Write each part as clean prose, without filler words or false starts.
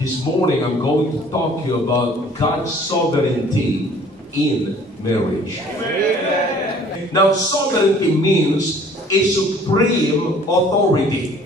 This morning, I'm going to talk to you about God's sovereignty in marriage. Amen. Now, sovereignty means a supreme authority.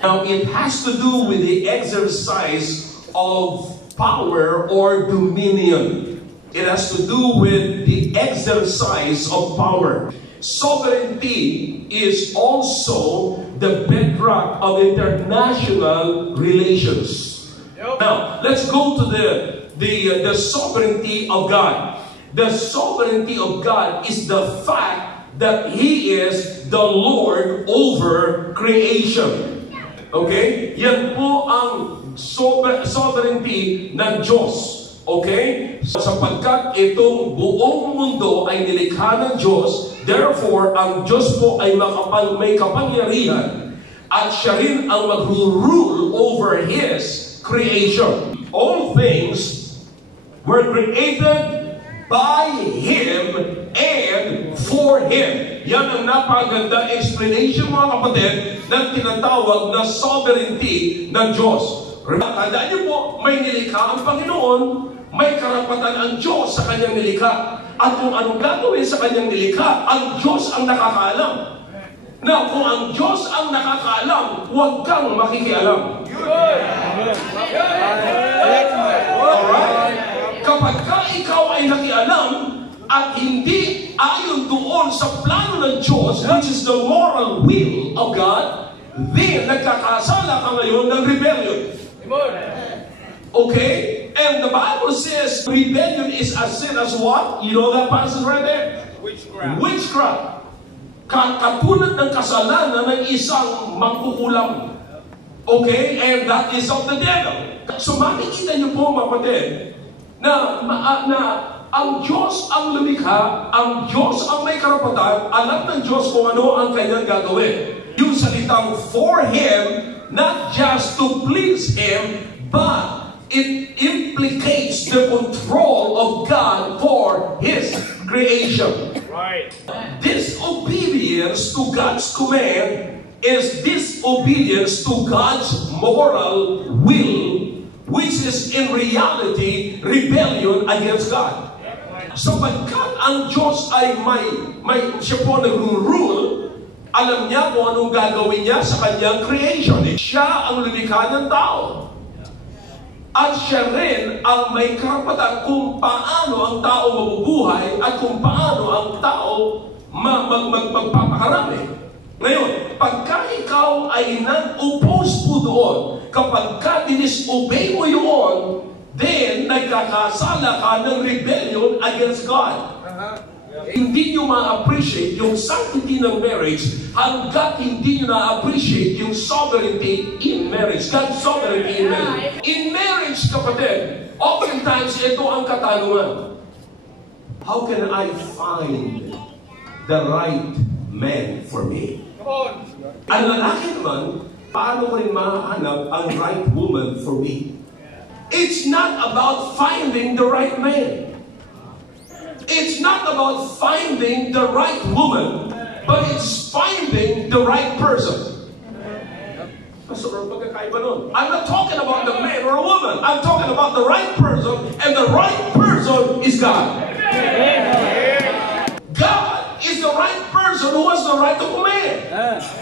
Now, it has to do with the exercise of power or dominion. It has to do with the exercise of power. Sovereignty is also the bedrock of international relations. Now, let's go to the sovereignty of God. The sovereignty of God is the fact that He is the Lord over creation. Okay? Yan po ang sovereignty ng Diyos. Okay? Sapagkat itong buong mundo ay nilikha ng Diyos, therefore, ang Diyos po ay may kapangyarihan at siya rin ang mag-rule over His creation. All things were created by Him and for Him. Yan ang napaganda explanation, mga kapatid, ng tinatawag na sovereignty ng Diyos. Tandaan niyo po, may nilikha ang Panginoon, may karapatan ang Diyos sa kanyang nilikha. At kung anong gagawin sa kanyang nilikha, ang Diyos ang nakakaalam. Now, kung ang Diyos ang nakakaalam, huwag kang makikialam. Alright? Kapag ikaw ay nakialam at hindi ayon doon sa plano ng Diyos, which is the moral will of God, then nagkakasala ka ngayon ng rebellion. Okay? And the Bible says rebellion is as sin as what? You know that passage right there? Witchcraft. Witchcraft. Katulad ng kasalanan ng isang mangkukulam. Okay? And that is of the devil. So makikita niyo po, kapatid, na ang Diyos ang lumikha, ang Diyos ang may karapatan, alam ng Diyos kung ano ang kanyang gagawin. Yung salitang for Him, not just to please Him, but it implicates the control of God for His creation. Right. Disobedience to God's command is disobedience to God's moral will, which is in reality rebellion against God. Sapagkat ang Diyos ay siya po nag-rule, alam niya kung anong gagawin niya sa kanyang creation. Siya ang lumikha ng tao. At siya rin ang may karapatan kung paano ang tao mabubuhay at kung paano ang tao magpapakarami. Ngayon, pagka ikaw ay nag-oppose po doon, kapag ka disobey mo yun, then nagkakasala ka ng rebellion against God. Hindi nyo ma-appreciate yung sanctity ng marriage hanggat hindi nyo na-appreciate yung sovereignty in marriage. God's sovereignty in marriage. In marriage, kapatid, oftentimes ito ang katanungan. How can I find the right man for me? Ang lalaki naman, paano ko rin mahanap ang right woman for me? It's not about finding the right man. It's not about finding the right woman, but it's finding the right person. I'm not talking about the man or a woman. I'm talking about the right person, and the right person is God. God is the right person who has the right to command.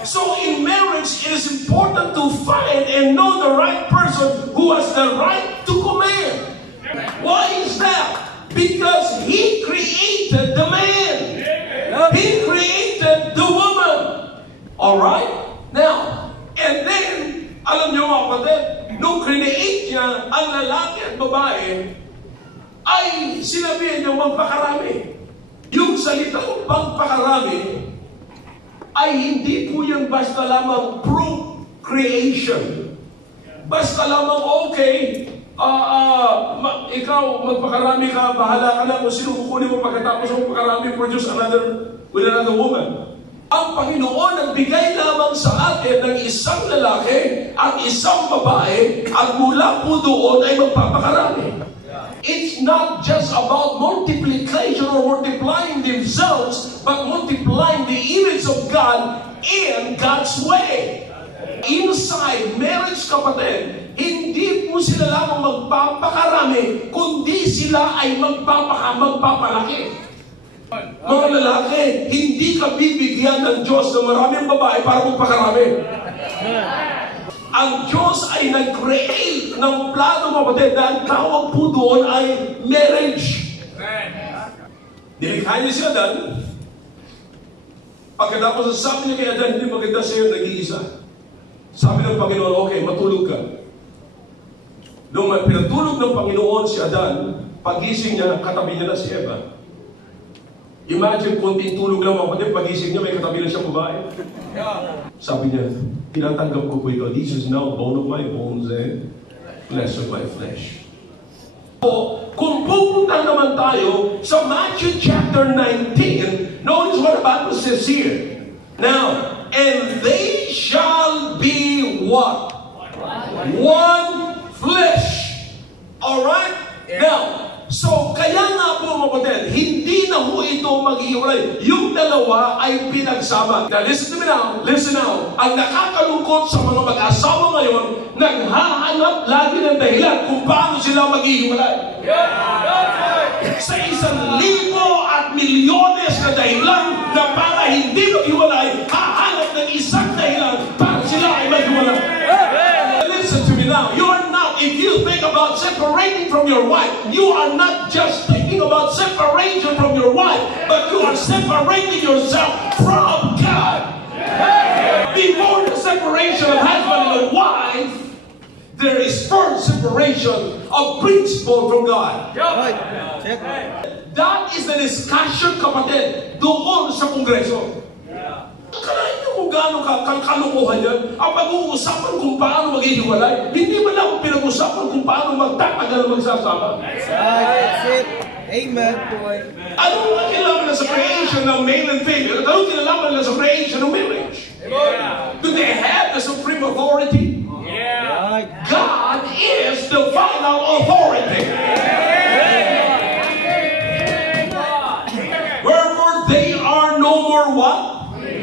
So in marriage, it is important to find and know the right person who has the right to command. Why is that? Because He created the man. He created the woman. Alright? Now, and then, alam niyo mga kapatid, nung create niya ang lalaki at babae, ay sinabihan niya magpakarami. Yung salitang pagpakarami ay hindi po yan basta lamang procreation. Basta lamang okay, ikaw magpakarami ka, bahala ka na kung sino kukunin mo pagkatapos mo magpakarami, produce with another woman. Ang Panginoon nagbigay lamang sa atin ng isang lalaki at isang babae at mula po doon ay magpapakarami. It's not just about multiplication or multiplying themselves, but multiplying the image of God in God's way. Inside marriage, kapatid, hindi po sila lamang ang magpapakarami, kundi sila ay magpapalaki. Mga lalaki, hindi ka bibigyan ng Diyos ng maraming babae para magpakarami. Ang Diyos ay nag-create ng plano, kapatid, na ang tawag po doon ay marriage. Nilikha niya si Adan. Pagkatapos sabi niya kay Adan, hindi maganda sa'yo nag-iisa. Sabi ng Panginoon, okay, matulog ka. Nung pinatulog ng Panginoon si Adan, pagising niya, katabi niya na si Eva. Imagine, konting tulog lang mga, pagising niya, may katabi na siyang babae. Sabi niya, tinatanggap ko po ikaw, this is now bone of my bones and flesh of my flesh. So, kung pupunta naman tayo sa Matthew chapter 19, notice what the Bible says here. Now, and they shall be what? One flesh. Alright? Now, so kaya nga po mga kapatid, hindi na po ito maghiwalay. Yung dalawa ay pinagsama. Now, listen to me now. Listen now. Ang nakakalungkot sa mga mag-asawa ngayon, naghahanap lagi ng dahilan kung paano sila maghiwalay. Sa 1,000,000 at milyones na dahilan na para hindi maghiwalay, hahanap ng isang dahilan para sila ay maghiwalay. Listen to me now. You are not, if you think about separating from your wife, you are not just thinking about separation from your wife, but you are separating yourself from God. Before the separation of husband and wife, there is first separation of principle from God. That is the discussion, kapatid, doon sa Kongreso. Kalahin niyo kung gaano kalukuhan yan. Ang pag-uusapan kung paano maghihiwalay, hindi man lang pinag-usapan kung paano magtatagal na magsasama. That's it. Amen, boy. Anong kinalaman sa creation ng male and female? Anong kinalaman sa creation ng marriage? Do they have the supreme authority? God is the final authority. Wherefore they are no more what?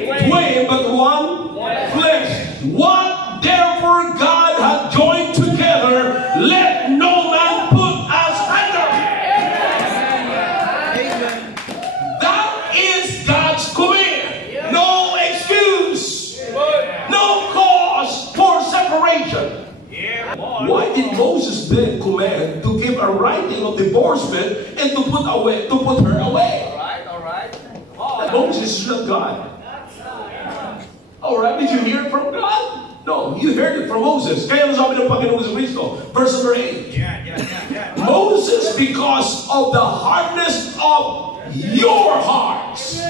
Twain, but one flesh. What therefore God hath joined together, let no man put asunder. That is God's command. No excuse. No cause for separation. Why did Moses then command to give a writing of divorcement and to put her away? All right. Moses is not God. Alright, did you hear it from God? No, you heard it from Moses. Kaya nasabi ng Panginoon sa Kristo, verse number 8. Moses, because of the hardness of your hearts.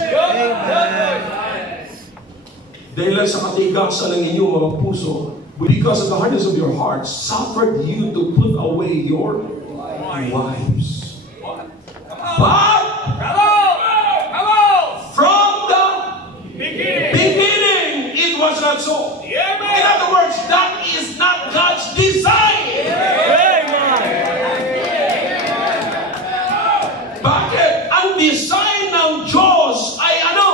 Dahil lang sa katigasan ng inyong mga puso, because of the hardness of your hearts, suffered you to put away your wives. But from the beginning, it was not so. In other words, that is not God's design. Bakit? Ang design ng Diyos ay ano?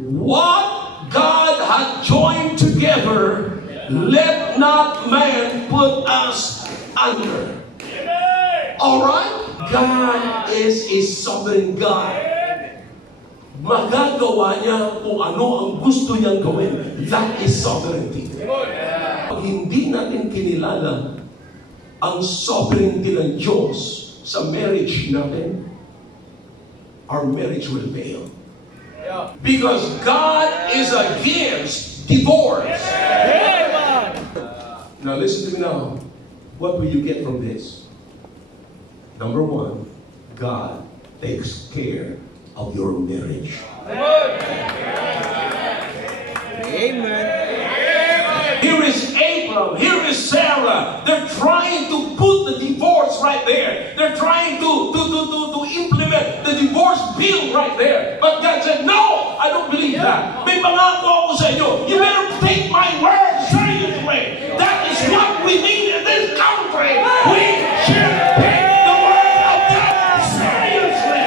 What God had joined together, let not man put us under. Alright? God is a sovereign God. Magagawa niya kung ano ang gusto niyang gawin. That is sovereignty. Pag hindi natin kinilala ang sovereignty ng Diyos sa marriage natin, our marriage will fail. Because God is against divorce. Now listen to me now. What will you get from this? Number one, God takes care of your marriage. Amen. Here is Abram, here is Sarah. They're trying to put the divorce right there. They're trying to implement the divorce bill right there. But God said, no, I don't believe that. May pangako ako sa inyo. You better take my word seriously. That is what we need in this country. We should take the word of God seriously.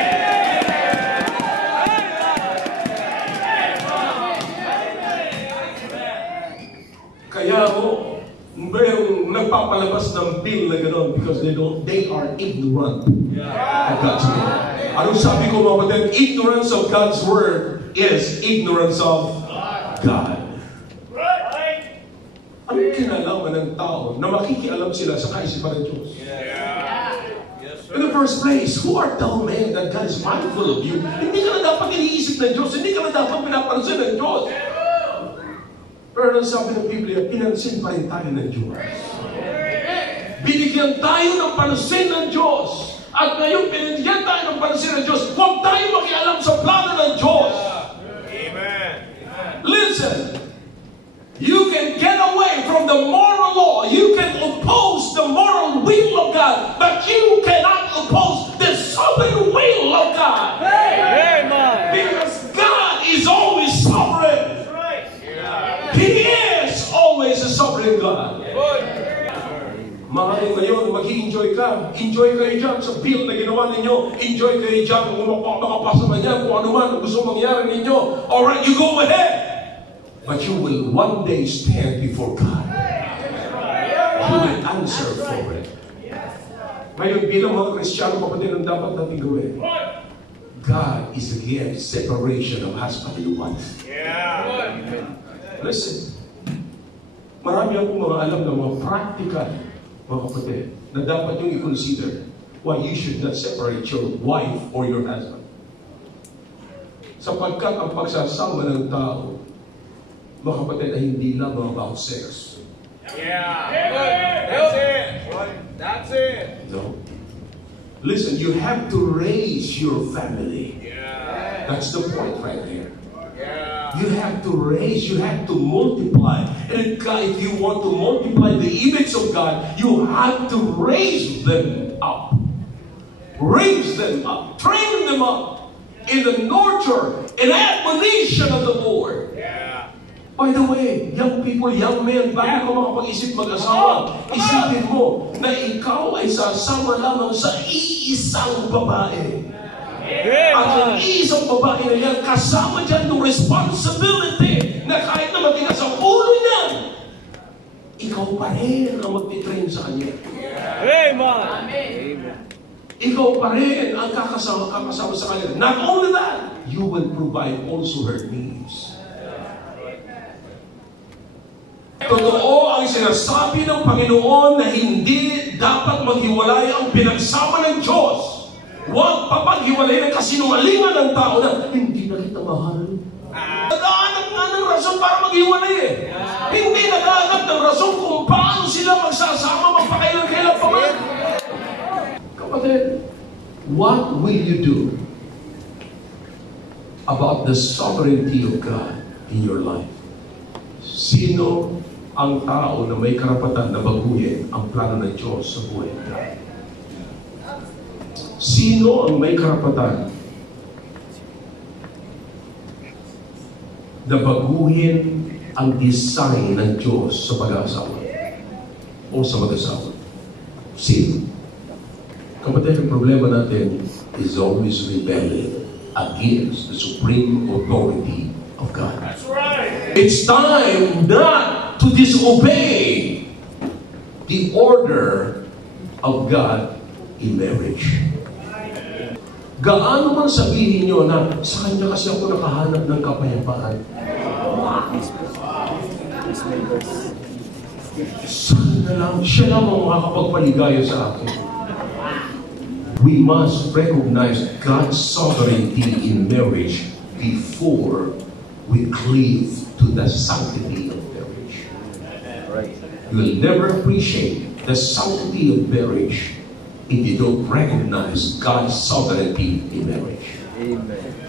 Kaya mo, mayroong nagpapalabas lumabas ng bill na gano'n because they are ignorant of God's word. Anong sabi ko, mga kapatid? Ignorance of God's word is ignorance of God. Anong kinalaman ng tao na makikialam sila sa kaisipan ng Diyos? In the first place, who art thou, man, that God is mindful of you? Hindi ka na dapat iniisip ng Diyos. Hindi ka na dapat pinapansin ng Diyos. Pero nang sabi ng Biblia, pinansin pa rin tayo ng Diyos. Binigyan tayo ng pansin ng Diyos. At ngayon, binigyan tayo ng pansin ng Diyos. Huwag tayo makialam sa plano ng Diyos. Amen. Listen. You can get away from the moral law. You can oppose the moral will of God. But you cannot oppose the sovereign will of God. Amen. Because God is always sovereign. He is always a sovereign God. Maaaring ngayon, mag-i-enjoy ka. Enjoy kayo dyan sa bill na ginawa ninyo. Enjoy kayo dyan kung makapasa man yan, kung ano man gusto mangyari ninyo. Alright, you go ahead. But you will one day stand before God. He will answer for it. Ngayon, bilang mga Kristiyano, kapatid, ang dapat natin gawin. God is against separation of husband and wife. Listen. Marami akong mga alam na mga practical, mga kapatid, na dapat yung i-consider why you should not separate your wife or your husband. Sapagkat ang pagsasama ng tao, mga kapatid, ay hindi lang about sex. That's it. That's it. No. Listen, you have to raise your family. That's the point right there. You have to raise, you have to multiply. And if you want to multiply the image of God, you have to raise them up. Raise them up. Train them up in the nurture and admonition of the Lord. By the way, young people, young men, bago ka makapag-isip mag-asawa, isipin mo na ikaw ay sasama lamang sa iisang babae. At ang iisang babae na yan, kasama dyan ng responsibility na kahit na maging sa ulo niyan, ikaw pa rin ang magtitrain sa kanya. Amen. Ikaw pa rin ang kakasama sa kanya. Not only that, you will provide also her needs. Totoo ang sinasabi ng Panginoon na hindi dapat maghiwalay ang pinagsama ng Diyos. Huwag papaghiwalay ng kasinungalingan ng tao na hindi na kita mahal. Naghahanap nga ng rason para maghiwalay eh. Hindi naghahanap ng rason kung paano sila magsasama magpakailan-kailan pa man. Kapatid, what will you do about the sovereignty of God in your life? Sino ang tao na may karapatan na baguhin ang plano ng Diyos sa buhay niya? Sino ang may karapatan na baguhin ang design ng Diyos sa pag-aasawa o sa mag-asawa? Sino? Kapatid, ang problema natin is always rebelling against the supreme authority of God. That's right. It's time not to disobey the order of God in marriage. Gaano man sabihin nyo na sa kanya kasi ako nakahanap ng kapayapaan. Sana lang, siya lang ang makakapagpaligaya sa akin. We must recognize God's sovereignty in marriage before we cleave to the sanctity of marriage. You will never appreciate the sanctity of marriage if you don't recognize God's sovereignty in marriage. Amen.